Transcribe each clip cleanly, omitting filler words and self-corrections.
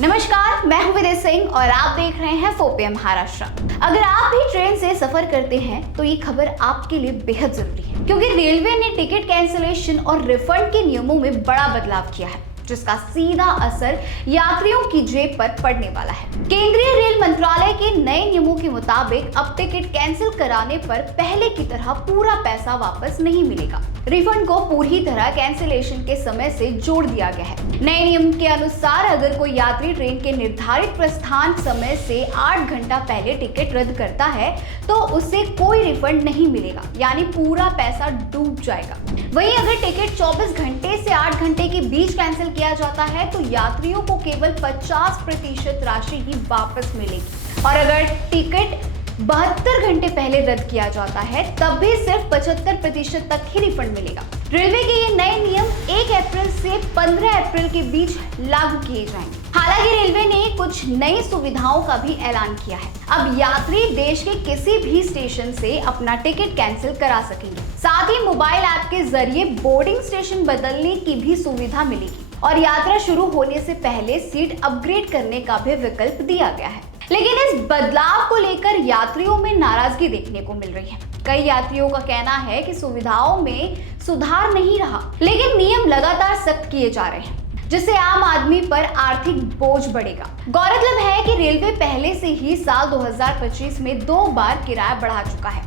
नमस्कार, मैं हूं विदय सिंह और आप देख रहे हैं 4PM महाराष्ट्र। अगर आप भी ट्रेन से सफर करते हैं तो ये खबर आपके लिए बेहद जरूरी है, क्योंकि रेलवे ने टिकट कैंसिलेशन और रिफंड के नियमों में बड़ा बदलाव किया है, जिसका सीधा असर यात्रियों की जेब पर पड़ने वाला है। केंद्रीय रेल मंत्रालय के नए नियमों के मुताबिक अब टिकट कैंसिल कराने पर पहले की तरह पूरा पैसा वापस नहीं मिलेगा। रिफंड को पूरी तरह कैंसिलेशन के समय से जोड़ दिया गया है। नए नियम के अनुसार अगर कोई यात्री ट्रेन के निर्धारित प्रस्थान समय से 8 घंटा पहले टिकट रद्द करता है तो उसे कोई रिफंड नहीं मिलेगा, यानी पूरा पैसा डूब जाएगा। वहीं अगर टिकट 24 घंटे से 8 घंटे के बीच कैंसिल किया जाता है तो यात्रियों को केवल 50% राशि ही वापस मिलेगी, और अगर टिकट 72 घंटे पहले रद्द किया जाता है तब भी सिर्फ 75% तक ही रिफंड मिलेगा। रेलवे के ये नए नियम 1 अप्रैल से 15 अप्रैल के बीच लागू किए जाएंगे। हालांकि रेलवे ने कुछ नई सुविधाओं का भी ऐलान किया है। अब यात्री देश के किसी भी स्टेशन से अपना टिकट कैंसिल करा सकेंगे। साथ ही मोबाइल ऐप के जरिए बोर्डिंग स्टेशन बदलने की भी सुविधा मिलेगी, और यात्रा शुरू होने से पहले सीट अपग्रेड करने का भी विकल्प दिया गया है। लेकिन इस बदलाव को लेकर यात्रियों में नाराजगी देखने को मिल रही है। कई यात्रियों का कहना है कि सुविधाओं में सुधार नहीं रहा, लेकिन नियम लगातार सख्त किए जा रहे हैं, जिससे आम आदमी पर आर्थिक बोझ बढ़ेगा। गौरतलब है कि रेलवे पहले से ही साल 2025 में 2 बार किराया बढ़ा चुका है,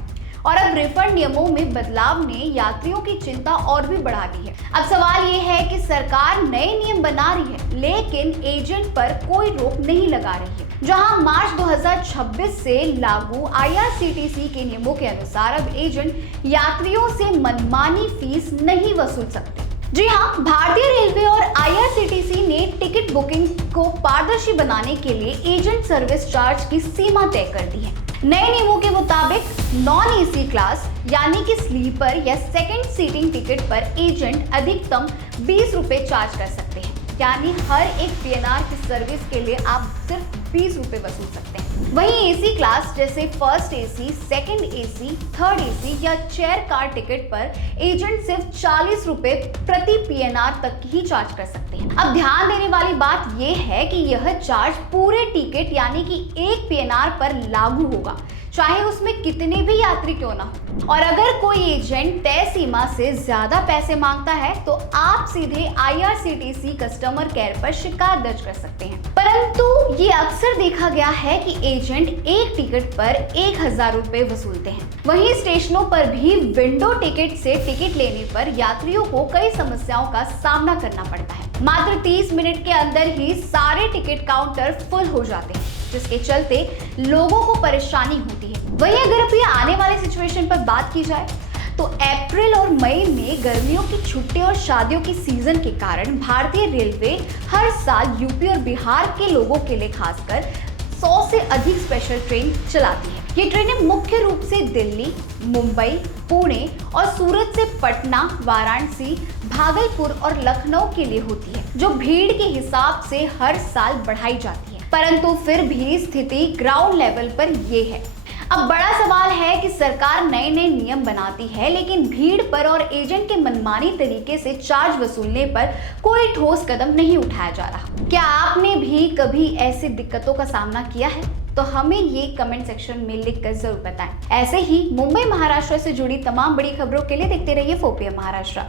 और अब रिफंड नियमों में बदलाव ने यात्रियों की चिंता और भी बढ़ा दी है। अब सवाल ये है कि सरकार नए नियम बना रही है, लेकिन एजेंट पर कोई रोक नहीं लगा रही है। जहां मार्च 2026 से लागू IRCTC के नियमों के अनुसार अब एजेंट यात्रियों से मनमानी फीस नहीं वसूल सकते। जी हाँ, भारतीय रेलवे और IRCTC ने टिकट बुकिंग को पारदर्शी बनाने के लिए एजेंट सर्विस चार्ज की सीमा तय कर दी है। नए नियमों के मुताबिक नॉन AC क्लास यानी कि स्लीपर या सेकंड सीटिंग टिकट पर एजेंट अधिकतम 20 रुपए चार्ज कर सकते हैं, यानी हर एक PNR की सर्विस के लिए आप सिर्फ 20 रुपए वसूल सकते हैं। वहीं AC क्लास जैसे first AC, second AC, third AC या चेयर कार टिकट पर एजेंट सिर्फ 40 रुपए प्रति PNR तक ही चार्ज कर सकते हैं। अब ध्यान देने वाली बात यह है कि यह चार्ज पूरे टिकट यानी कि एक PNR पर लागू होगा, चाहे उसमें कितने भी यात्री क्यों ना हो। और अगर कोई एजेंट तय सीमा से ज्यादा पैसे मांगता है तो आप सीधे IRCTC कस्टमर केयर पर शिकायत दर्ज कर सकते हैं। परंतु ये अक्सर देखा गया है कि एजेंट एक टिकट पर 1000 रुपए वसूलते हैं। वहीं स्टेशनों पर भी विंडो टिकट से टिकट लेने पर यात्रियों को कई समस्याओं का सामना करना पड़ता है। मात्र 30 मिनट के अंदर ही सारे टिकट काउंटर फुल हो जाते हैं, जिसके चलते लोगों को परेशानी होती है। वहीं अगर अभी आने वाले सिचुएशन पर बात की जाए तो अप्रैल और मई में गर्मियों की छुट्टी और शादियों की सीजन के कारण भारतीय रेलवे हर साल यूपी और बिहार के लोगों के लिए खासकर 100 से अधिक स्पेशल ट्रेन चलाती है। ये ट्रेनें मुख्य रूप से दिल्ली, मुंबई, पुणे और सूरत से पटना, वाराणसी, भागलपुर और लखनऊ के लिए होती है, जो भीड़ के हिसाब से हर साल बढ़ाई जाती है। परंतु फिर भी स्थिति ग्राउंड लेवल पर ये है। अब बड़ा सवाल है कि सरकार नए नए नियम बनाती है, लेकिन भीड़ पर और एजेंट के मनमानी तरीके से चार्ज वसूलने पर कोई ठोस कदम नहीं उठाया जा रहा। क्या आपने भी कभी ऐसी दिक्कतों का सामना किया है? तो हमें ये कमेंट सेक्शन में लिखकर जरूर बताएं। ऐसे ही मुंबई महाराष्ट्र से जुड़ी तमाम बड़ी खबरों के लिए देखते रहिए 4PM महाराष्ट्र।